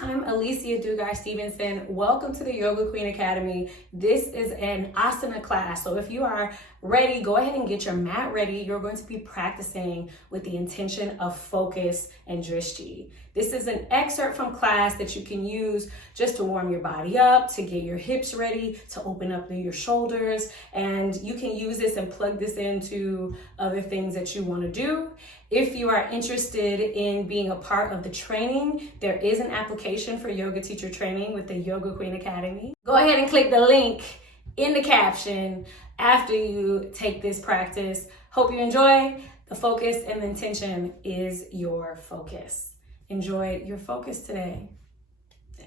I'm Alicia Dugar-Stevenson. Welcome to the Yoga Queen Academy. This is an asana class. So if you are ready, go ahead and get your mat ready. You're going to be practicing with the intention of focus and drishti. This is an excerpt from class that you can use just to warm your body up, to get your hips ready, to open up your shoulders. And you can use this and plug this into other things that you want to do. If you are interested in being a part of the training, there is an application for yoga teacher training with the Yoga Queen Academy. Go ahead and click the link in the caption after you take this practice. Hope you enjoy. The focus and the intention is your focus. Enjoy your focus today.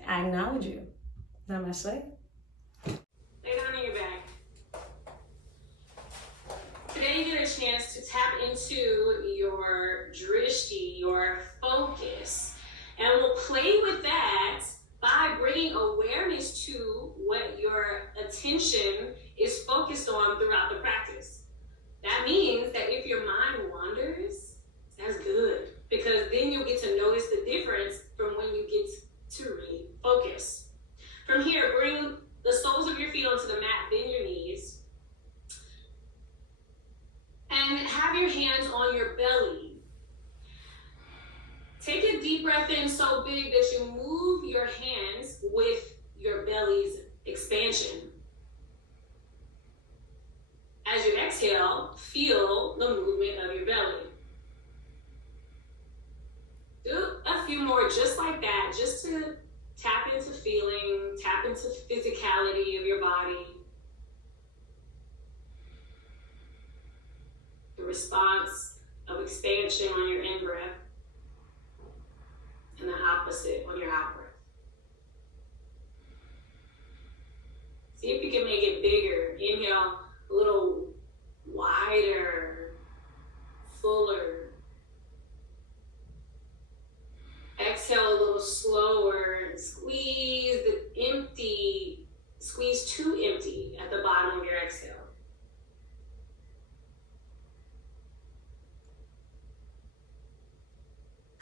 I acknowledge you. Namaste. Lay down on your back. Today you get a chance to tap into your drishti, your focus. And we'll play with that by bringing awareness to what your attention is focused on throughout the practice. That means that if your mind wanders, that's good, because then you'll get to notice the difference from when you get to refocus. From here, bring the soles of your feet onto the mat, bend your knees, and have your hands on your belly. Take a deep breath in so big that you move your hands with your belly's expansion. As you exhale, feel the movement of your belly. Do a few more just like that, just to tap into feeling, tap into physicality of your body. The response of expansion on your in-breath and the opposite on your out-breath. See if you can make it bigger. Inhale a little wider, fuller. Exhale a little slower. Squeeze too empty at the bottom of your exhale.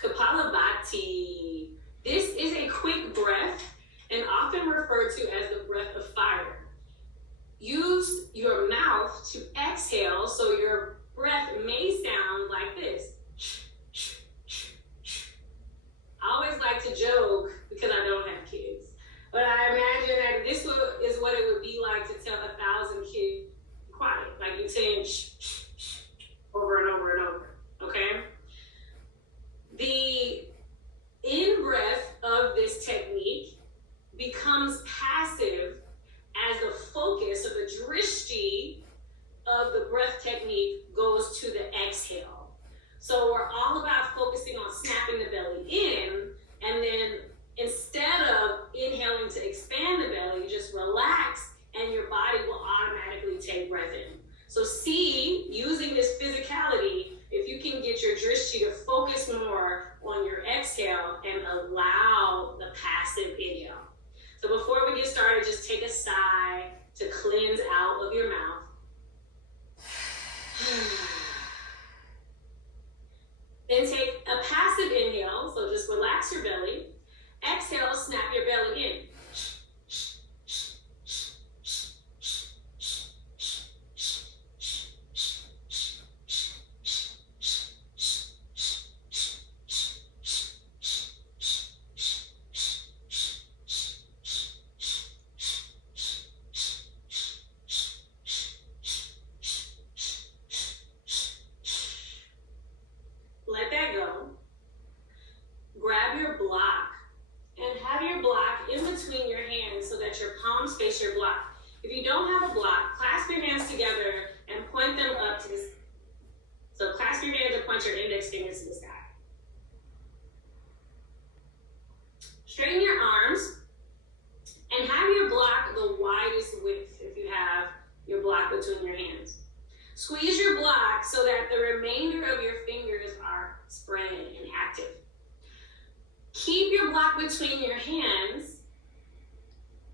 Kapalabhati. This is a quick breath and often referred to as the breath of fire. Use your mouth to exhale, so your breath may sound like this. I always like to joke, because I don't have kids, but I imagine that this is what it would be like to tell 1,000 kids quiet, like you're saying over and over and over, okay? The in-breath of this technique becomes passive as the focus of the drishti of the breath technique goes to the exhale. So we're all about focusing on snapping the belly in, and then instead of inhaling to expand the belly, just relax and your body will automatically take breath in. So see, using this physicality, if you can get your drishti to focus more on your exhale and allow the passive inhale. So before we get started, just take a sigh to cleanse out of your mouth. Then take a passive inhale, so just relax your belly. Exhale, snap your belly in. Let that go. Grab your block and have your block in between your hands so that your palms face your block. If you don't have a block, clasp your hands together and point them up to the sky. So clasp your hands and point your index fingers to the sky. Straighten your arms and have your block the widest width if you have your block between your hands. Squeeze your block so that the remainder of your fingers are spread and active. Keep your block between your hands.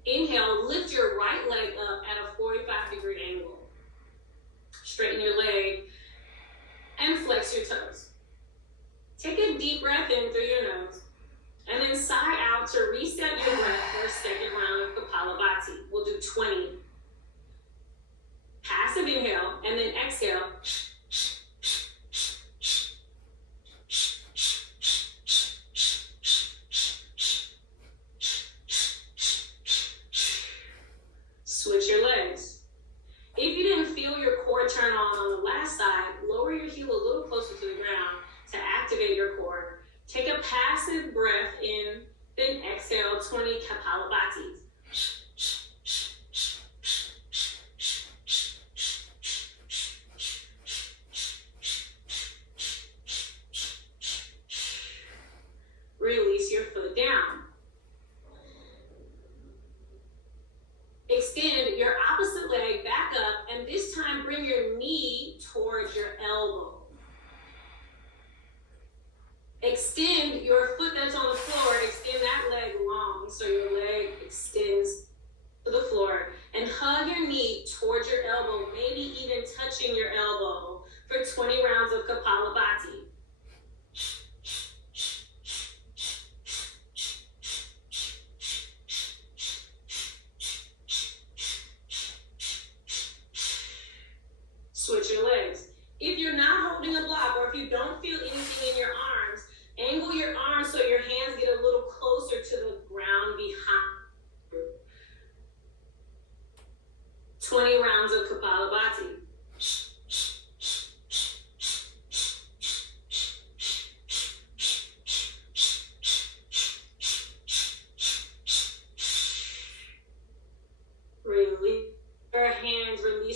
Inhale, lift your right leg up at a 45-degree angle. Straighten your leg and flex your toes. Take a deep breath in through your nose and then sigh out to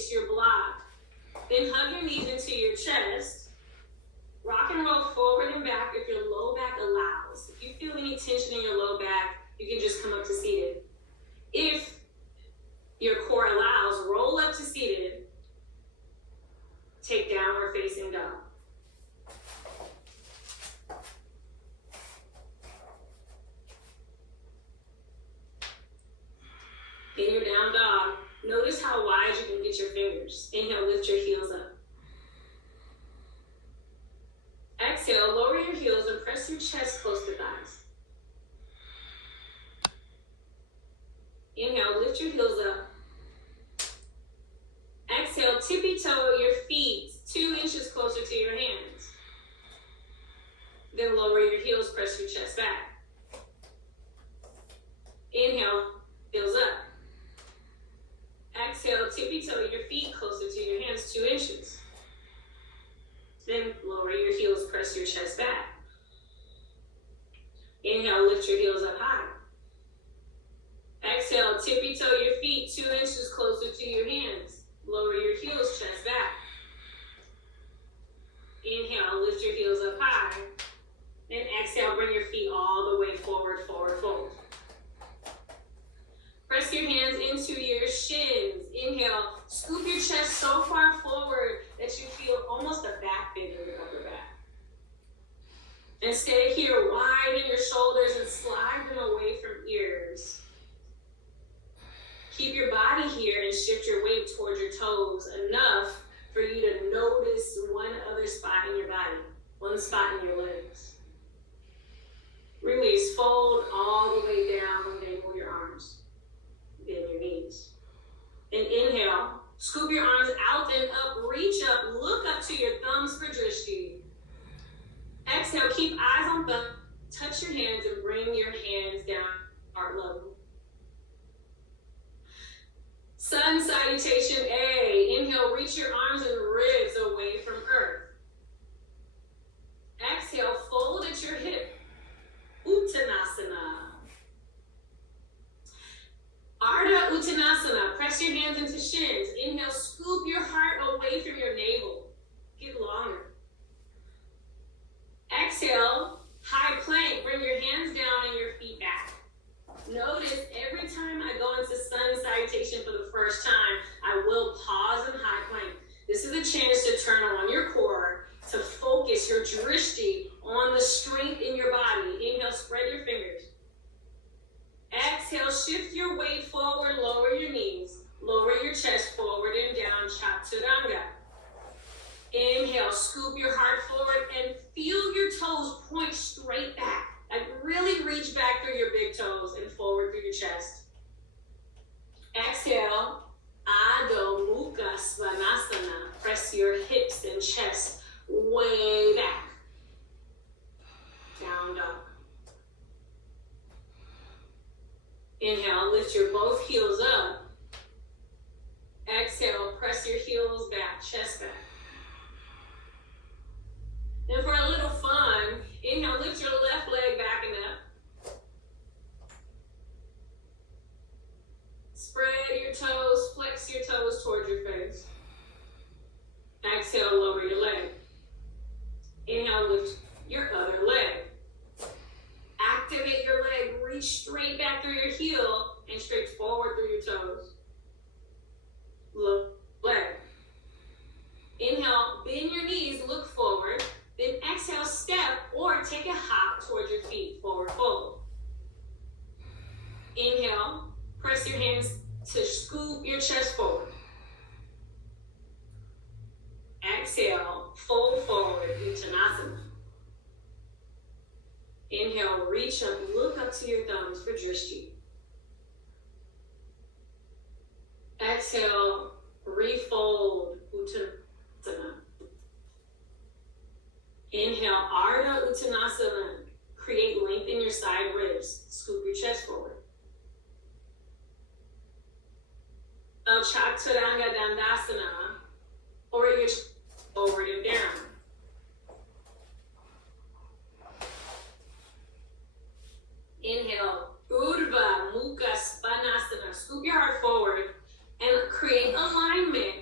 focus your block. Then hug your knees into your chest. Rock and roll forward and back if your low back allows. If you feel any tension in your low back, you can just come up to seated. If your core allows, roll up to seated. Take downward facing dog. In your down dog, notice how wide you can get your fingers. Inhale, lift your heels up. Exhale, lower your heels and press your chest close to thighs. Inhale, lift your heels up. Exhale, tippy toe your feet 2 inches closer to your hands. Then lower your heels, press your chest back. Inhale, heels up. Exhale, tippy toe your feet closer to your hands 2 inches. Then lower your heels, press your chest back. Inhale, lift your heels up high. Exhale, tippy toe your feet 2 inches closer to your hands. Lower your heels, chest back. Inhale, lift your heels up high. Then exhale, bring your feet all the way forward, forward, forward. Press your hands into your shins. Inhale, scoop your chest so far forward that you feel almost a back bend in your upper back. And stay here, widen your shoulders and slide them away from ears. Keep your body here and shift your weight towards your toes enough for you to notice one other spot in your body, one spot in your legs. Release, fold all the way down and angle your arms. Bend your knees. And inhale, scoop your arms out and up, reach up, look up to your thumbs for drishti. Exhale, keep eyes on thumb, touch your hands and bring your hands down heart level. Sun salutation A. Inhale, reach your arms and ribs away from earth. Exhale, fold at your hip. Uttanasana. Ardha Uttanasana. Press your hands into shins. Inhale, scoop your heart away from your navel. Get longer. Exhale, high plank. Bring your hands down and your feet back. Notice every time I go into sun salutation for the first time, I will pause in high plank. This is a chance to turn on your core, to focus your drishti on the strength in your body. Inhale, spread your fingers. Exhale, shift your weight forward, lower your knees, lower your chest forward and down, chaturanga. Inhale, scoop your heart forward and feel your toes point straight back. Like really reach back through your big toes and forward through your chest. Exhale, Adho Mukha Svanasana. Press your hips and chest way back. Down dog. Inhale, lift your both heels up. Exhale, press your heels back, chest back. And for a little fun, inhale, lift your left leg back and up. Spread your toes, flex your toes towards your face. Exhale, lower your leg. Inhale, lift your other leg. Activate your leg, reach straight back through your heel and straight forward through your toes. Look, leg. Inhale, bend your knees, look forward. Then exhale, step or take a hop towards your feet, forward fold. Inhale, press your hands to scoop your chest forward. Exhale, fold forward, Uttanasana. Inhale, reach up, look up to your thumbs for drishti. Exhale, refold, Uttanasana. Inhale, Ardha Uttanasana. Create length in your side ribs. Scoop your chest forward. Chaturanga Dandasana. Or your forward and down. Inhale, Urdhva Mukha Svanasana. Scoop your heart forward and create alignment.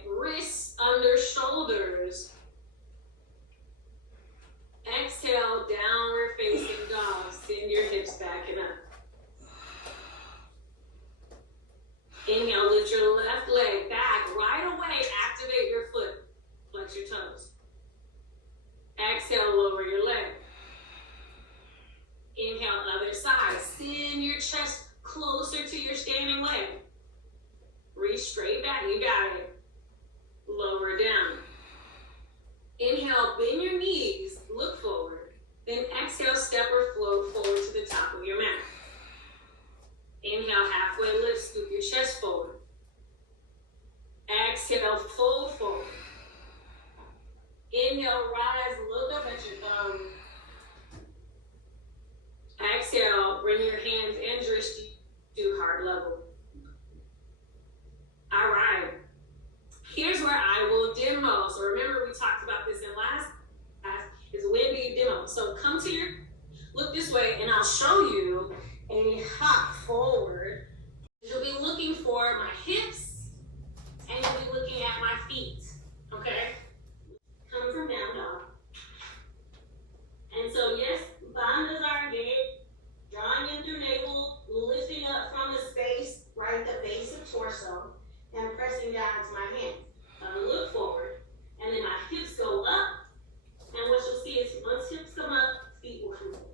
hop forward, you'll be looking for my hips and you'll be looking at my feet, okay? Coming from down dog. And so yes, bandhas are engaged, drawing in through navel, lifting up from the space, right at the base of torso, and pressing down into my hands. I'm gonna look forward, and then my hips go up, and what you'll see is once hips come up, feet will come forward.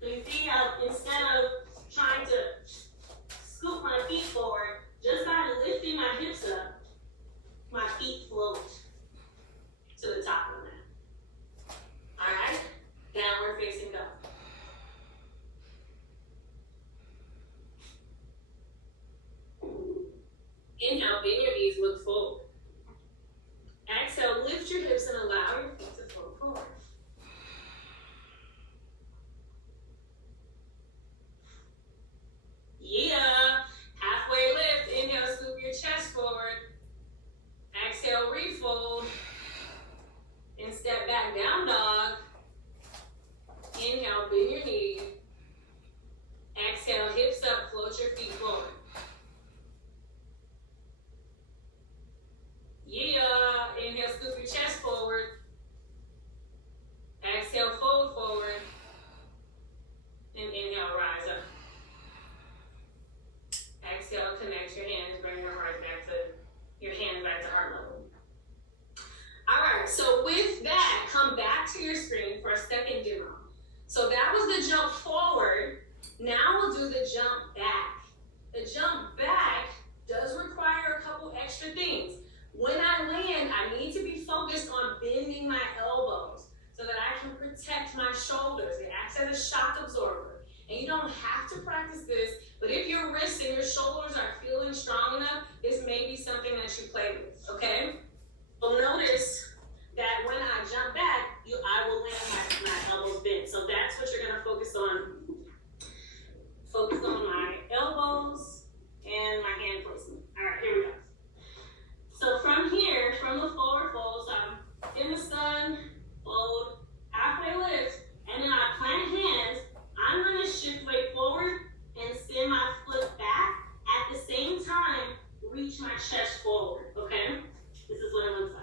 So you see how instead of trying to scoop my feet forward, just by lifting my hips up, my feet float to the top of the mat. All right, downward facing dog. Inhale, bend your knees, look forward. Exhale, lift your hips and allow your feet to float forward. Yeah, halfway lift. Inhale, scoop your chest forward. Exhale, refold. And step back, down dog. Inhale, bend your knee. Exhale, hips up, float your feet forward. Yeah, inhale, scoop your chest forward. Exhale, fold forward. And inhale, rise up. Exhale, connect your hands, bring your heart back to, your hands back to heart level. All right, so with that, come back to your screen for a second demo. So that was the jump forward. Now we'll do the jump back. The jump back does require a couple extra things. When I land, I need to be focused on bending my elbows so that I can protect my shoulders. It acts as a shock absorber. And you don't have to practice this, but if your wrists and your shoulders are feeling strong enough, this may be something that you play with, okay? Well, notice that when I jump back, I will land my elbows bent. So that's what you're gonna focus on. Focus on my elbows and my hand placement. All right, here we go. So from here, from the forward fold, so I'm in the sun, fold, halfway lift, and then I plant hands. I'm gonna shift weight forward and send my foot back. At the same time, reach my chest forward, okay? This is what it looks like.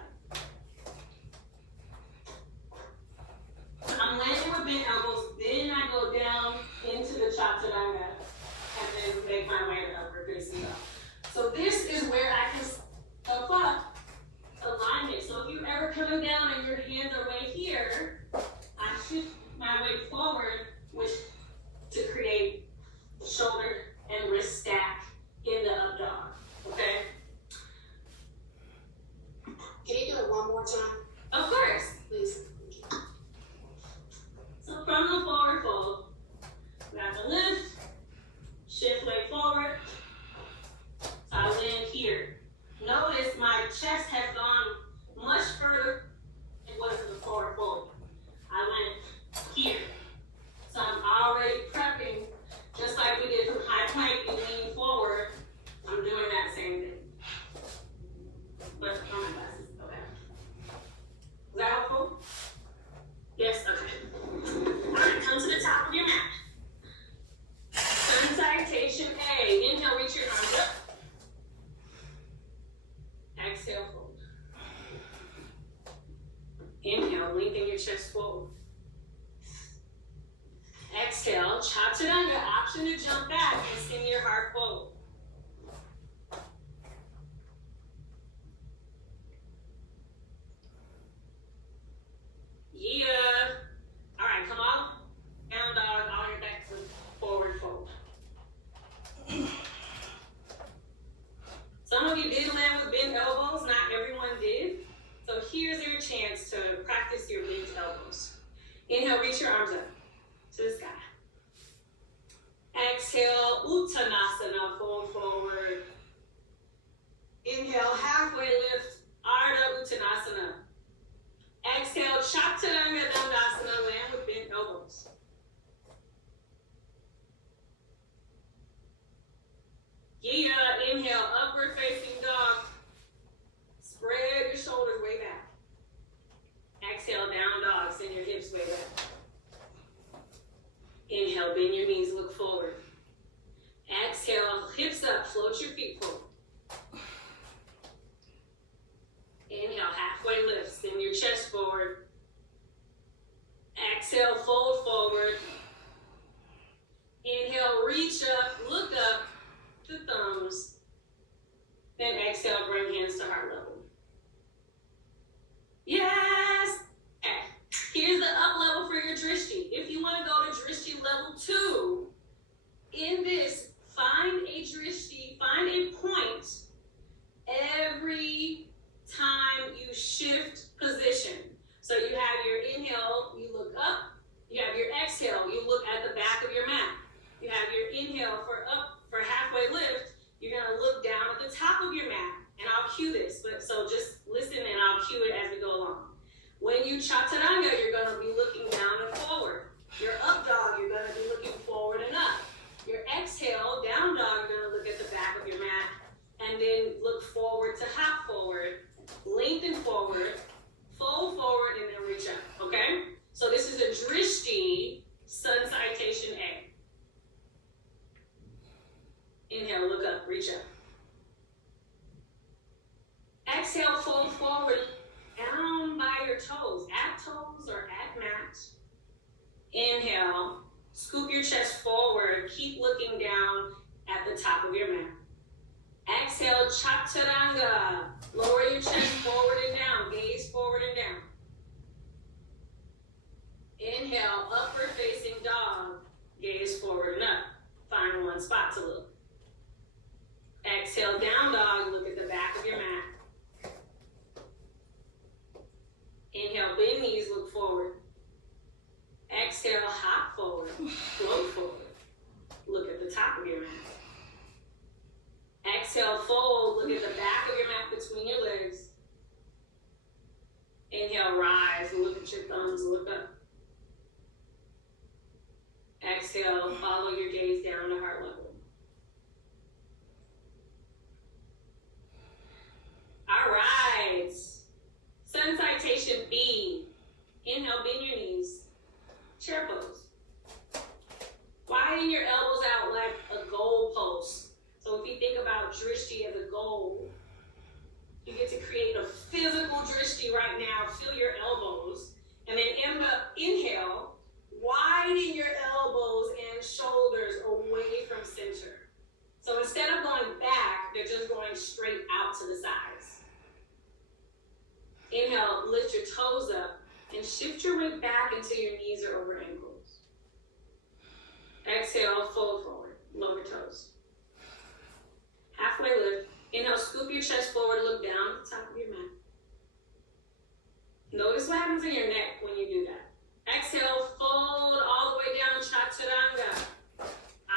I'm landing with bent elbows, then I go down into the chaturanga, and then make my way to upward facing dog. So this is where I can step up alignment. So if you're ever coming down and your hands are way here, I shift my weight forward, which to create shoulder and wrist stack in the up dog, okay? Can you do it one more time? Of course. Please. So from the forward fold, we have to lift, shift weight forward, so I land here. Notice my chest has gone much further than it was in the forward fold. I went here. So I'm already prepping, just like we did from high plank and lean forward. I'm doing that same thing. But on my glasses, okay. Is that helpful? Yes, okay. All right, come to the top of your mat. Sun salutation A. Inhale, reach your arms up. Exhale, fold. Inhale, lengthen your chest forward. Exhale, chaturanga, option to jump back and send your heart forward. Yeah. All right, come on. Down dog, all your back to forward fold. Some of you did land with bent elbows, not everyone did. So here's your chance to practice your bent elbows. Inhale, reach your arms up to the sky. Exhale, Uttanasana, fold forward. Inhale, halfway lift, Ardha Uttanasana. Exhale, Chaturanga Dandasana, land with bent elbows. Yeah, inhale, upward facing dog. Spread your shoulders way back. Exhale, down dog. your hips way back. Inhale, bend your knees, look forward. Exhale, hips up, float your feet forward. Inhale, halfway lift, send your chest forward. Exhale, fold forward. Inhale, reach up, look up to thumbs. Then exhale, bring hands to heart level. Yes! Okay. Here's the up level for your drishti. If you want to go to drishti level 2, in this, find a drishti, find a point every time you shift position. So you have your inhale, you look up. You have your exhale, you look at the back of your mat. You have your inhale for up, for halfway lift. You're gonna look down at the top of your mat, and I'll cue this, but so just listen and I'll cue it as we go along. When you chaturanga, you're gonna be looking down and forward. Your up dog, you're gonna be looking forward and up. Your exhale, down dog, you're gonna look at the back of your mat, and then look forward to hop forward, lengthen forward, fold forward, and then reach up, okay? So this is a drishti, sun citation A. Inhale, look up, reach up. Exhale, fold forward, down by your toes, at toes or at mat. Inhale, scoop your chest forward, keep looking down at the top of your mat. Exhale, chaturanga, lower your chest forward and down, gaze forward and down. Inhale, upward facing dog, gaze forward and up. Find one spot to look. Exhale, down dog, look at the back of your mat. Inhale, bend knees, look forward. Exhale, hop forward, float forward. Look at the top of your mat. Exhale, fold, look at the back of your mat between your legs. Inhale, rise, look at your thumbs, look up. Exhale, follow your gaze down to heart level. All right. Sun citation B. Inhale, bend your knees. Chair pose. Widen your elbows out like a goal post. So if you think about drishti as a goal, you get to create a physical drishti right now. Feel your elbows. And then inhale, widen your elbows and shoulders away from center. So instead of going back, they're just going straight out to the sides. Inhale, lift your toes up and shift your weight back until your knees are over ankles. Exhale, fold forward, lower toes. Halfway lift. Inhale, scoop your chest forward, look down at the top of your mat. Notice what happens in your neck when you do that. Exhale, fold all the way down, chaturanga.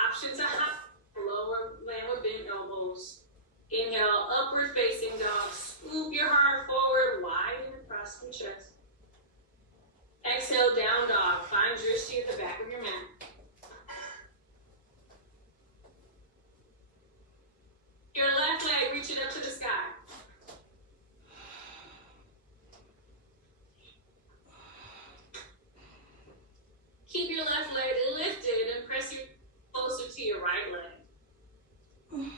Option to hop, lower, land with bent elbows. Inhale, upward facing dog. Scoop your heart forward, widen across your chest. Exhale, down dog. Find drishti at the back of your mat. Your left leg, reach it up to the sky. Keep your left leg lifted and press your closer to your right leg.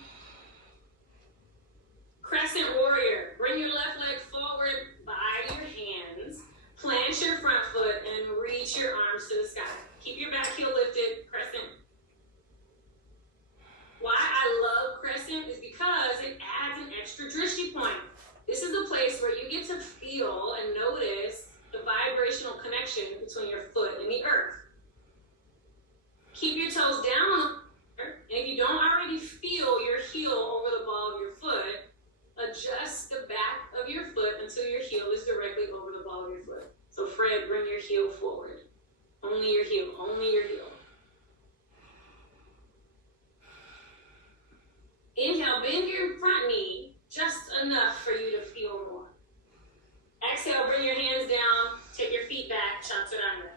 Crescent warrior. Bring your left leg forward by your hands. Plant your front foot and reach your arms to the sky. Keep your back heel lifted. Crescent. Why I love crescent is because it adds an extra drishti point. This is a place where you get to feel and notice the vibrational connection between your foot and the earth. Keep your toes down, and if you don't already feel your heel over the ball of your foot, adjust the back of your foot until your heel is directly over the ball of your foot. So Fred, bring your heel forward. Only your heel, only your heel. Inhale, bend your front knee just enough for you to feel more. Exhale, bring your hands down, take your feet back, chaturanga.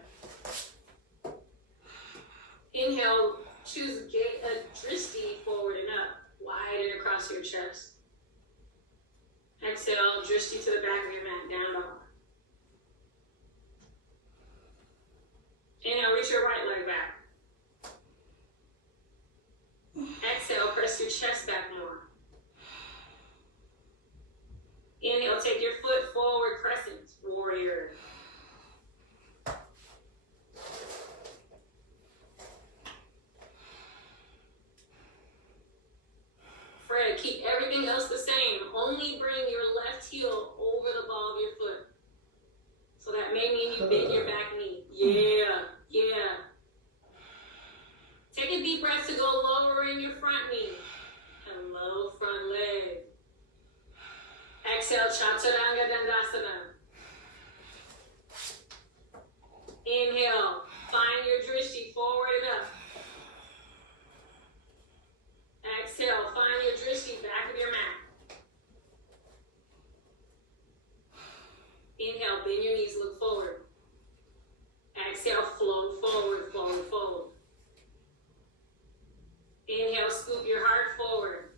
Inhale, choose a drishti forward and up, widen across your chest. Exhale, drishti to the back of your mat, down dog. Exhale, bend your back knee. Yeah. Take a deep breath to go lower in your front knee. Hello, front leg. Exhale, Chaturanga Dandasana. Inhale, find your drishti, forward and up. Exhale, find your drishti, back of your mat. Inhale, bend your knees, look forward. Exhale, float forward, forward, forward. Inhale, scoop your heart forward.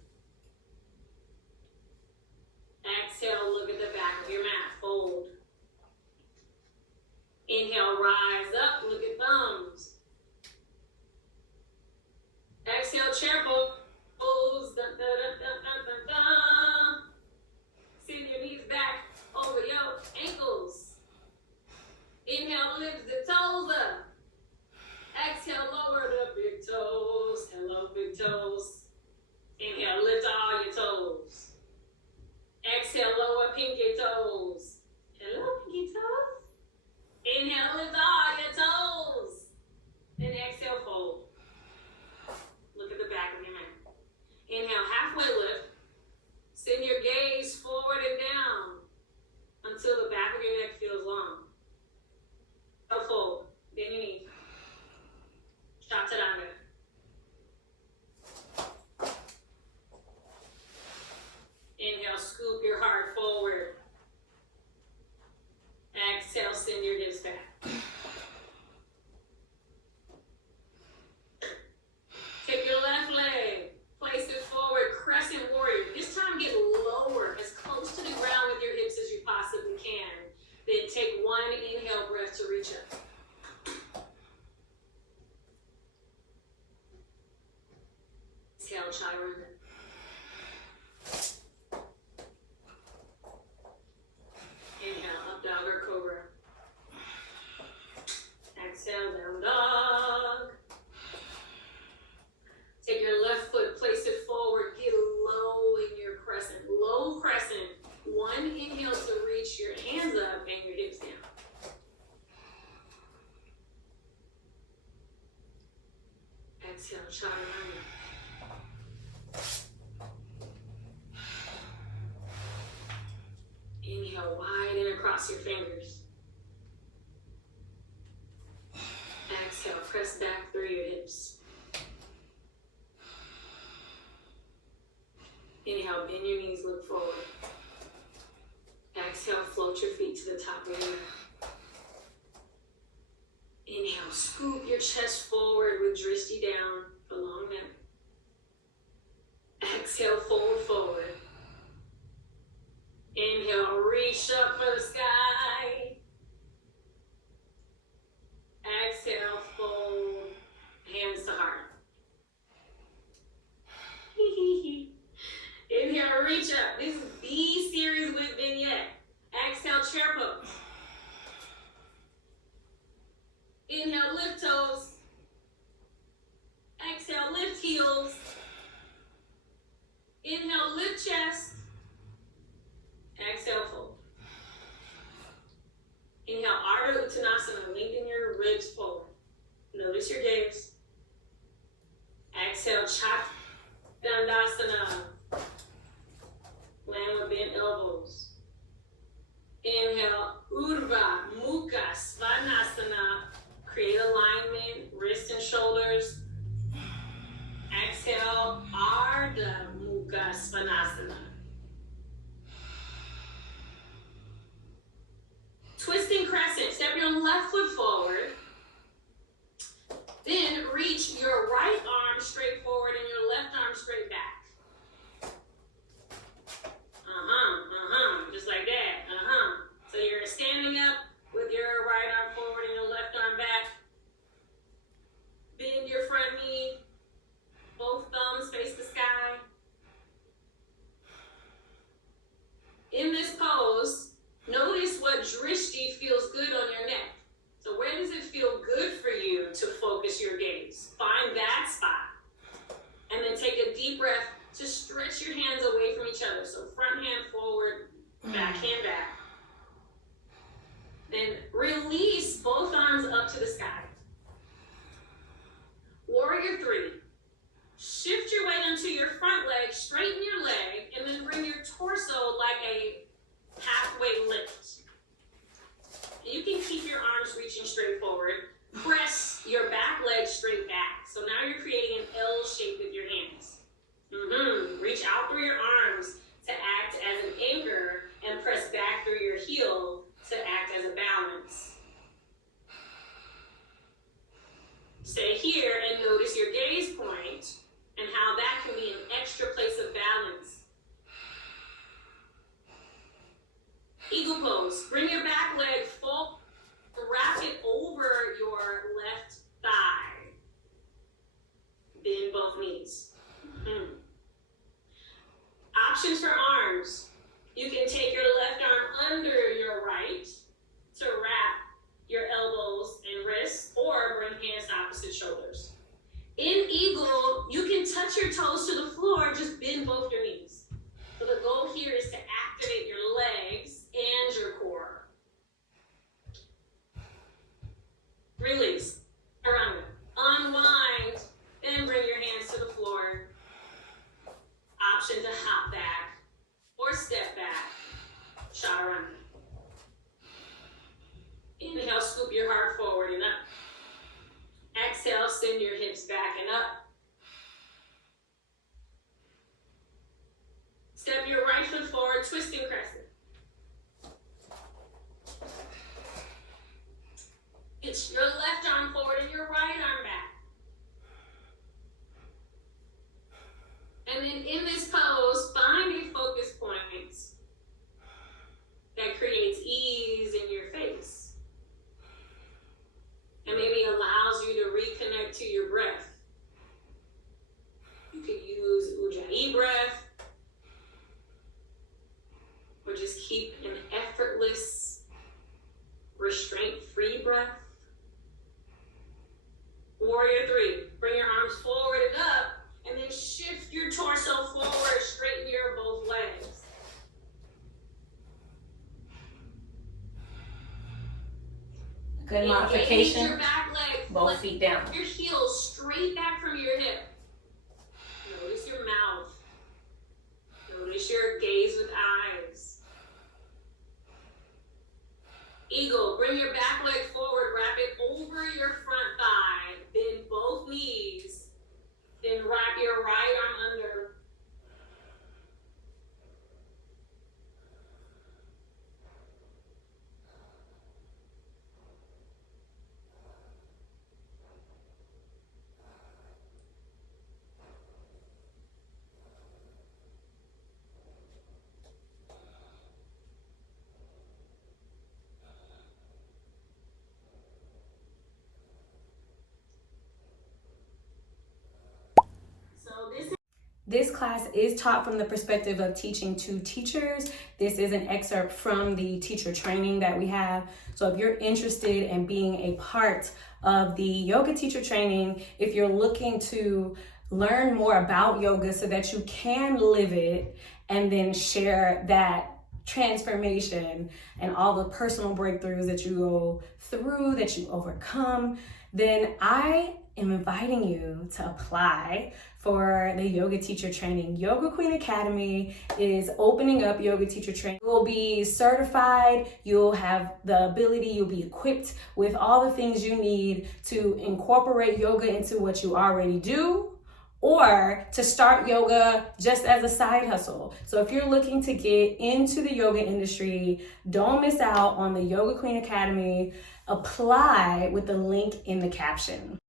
Exhale, look at the back of your mat, fold. Inhale, rise up, look at thumbs. Exhale, chair pose. Dun, dun, dun, dun, dun, dun, dun. Send your knees back over your ankles. Inhale, lift the toes up. Exhale, lower the big toes. Hello, big toes. Inhale, lift all your toes. Exhale, lower pinky toes. Hello, pinky toes. Inhale, lift all your toes. Then exhale, fold. Look at the back of your mat. Inhale, halfway lift. Send your gaze forward and down until the back of your neck feels long. Fold. Bend your knees. Chaturanga. Inhale, scoop your heart forward. Exhale, send your hips back. Take your left leg, place it forward, crescent warrior. This time get lower, as close to the ground with your hips as you possibly can. Then take one inhale breath to reach up. Exhale, chaturanga. Inhale, up dog or cobra. Exhale, down dog. Take your left foot, place it forward, get low in your crescent. Low crescent. One inhale to reach your hands up and your hips down. Exhale, chaturanga. Inhale, widen across your fingers. Exhale, press back through your hips. Inhale, bend your knees, look forward. Exhale, float your feet to the top of your mat. Inhale, scoop your chest forward with drishti down, a long neck. Exhale, fold forward. Inhale, reach up for the sky. Exhale, fold, hands to heart. Inhale, reach up. This is B series with vignette. Exhale, chair pose. Inhale, lift toes. Exhale, lift heels. Inhale, lift chest. Exhale, fold. Inhale, Ardha Uttanasana. Lengthen your ribs forward. Notice your gaze. Exhale, Dandasana. Land with bent elbows. Inhale, Urdhva Mukha Svanasana. Create alignment, wrists and shoulders. Exhale, Ardha Mukha Svanasana. Twisting crescent. Step your left foot forward. Then your gaze point and how that can be an extra place of balance. Eagle pose. Bring your back leg forward. Wrap it over your left thigh. Bend both knees. Options for arms. You can take your left arm under your right to wrap your elbows and wrists, or bring hands to opposite shoulders. In eagle, you can touch your toes to the floor, just bend both your knees. So the goal here is to activate your legs and your core. Release. Around it. Unwind, and bring your hands to the floor. Option to hop back or step back. Chaturanga. Inhale, scoop your heart forward and up. Exhale, send your hips back and up. Step your right foot forward, twisting crescent. Get your left arm forward and your right arm back. And then in this pose, find a focus point that creates ease in your face. And maybe allows you to reconnect to your breath. You could use Ujjayi breath, or just keep an effortless, restraint-free breath. Warrior 3, bring your arms forward and up, and then shift your torso forward, straighten your both legs. Good modification. Engage your back leg, Both feet down. Your heels straight back from your hip. Notice your mouth. Notice your gaze with eyes. Eagle, bring your back leg forward, wrap it over your front thigh, bend both knees, then wrap your right arm under. This class is taught from the perspective of teaching to teachers. This is an excerpt from the teacher training that we have. So if you're interested in being a part of the yoga teacher training, if you're looking to learn more about yoga so that you can live it and then share that transformation and all the personal breakthroughs that you go through, that you overcome, then I am inviting you to apply for the yoga teacher training. Yoga Queen Academy is opening up yoga teacher training. You will be certified, you'll have the ability, you'll be equipped with all the things you need to incorporate yoga into what you already do, or to start yoga just as a side hustle. So if you're looking to get into the yoga industry, don't miss out on the Yoga Queen Academy. Apply with the link in the caption.